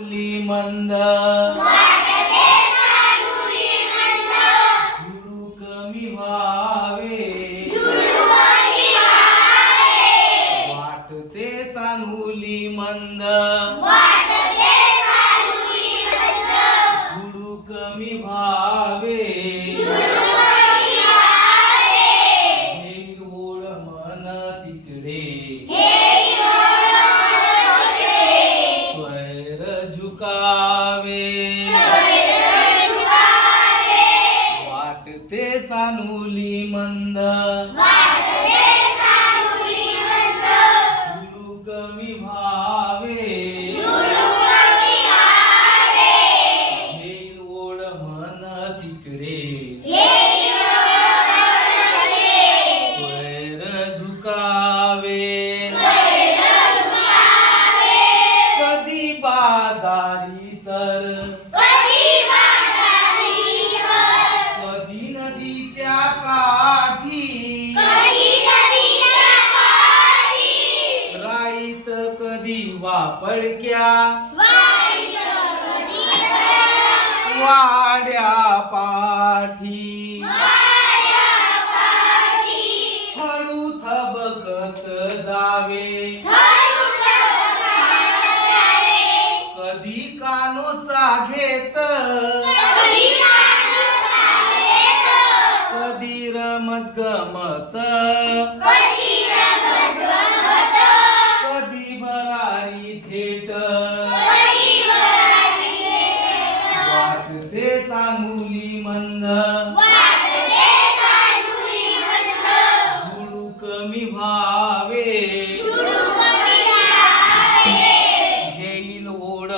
मंद. झुडू कमी व्हावे. वाटते सानुली मंद. झुडू कमी व्हावे. झुकावे. वाटते सानुली मंद. झुडू कमी वाईत कधी वापडक्या वाड्या पाठी. हळू थबकत जावे. कधी कानुसा घेत कधी रमत गमत.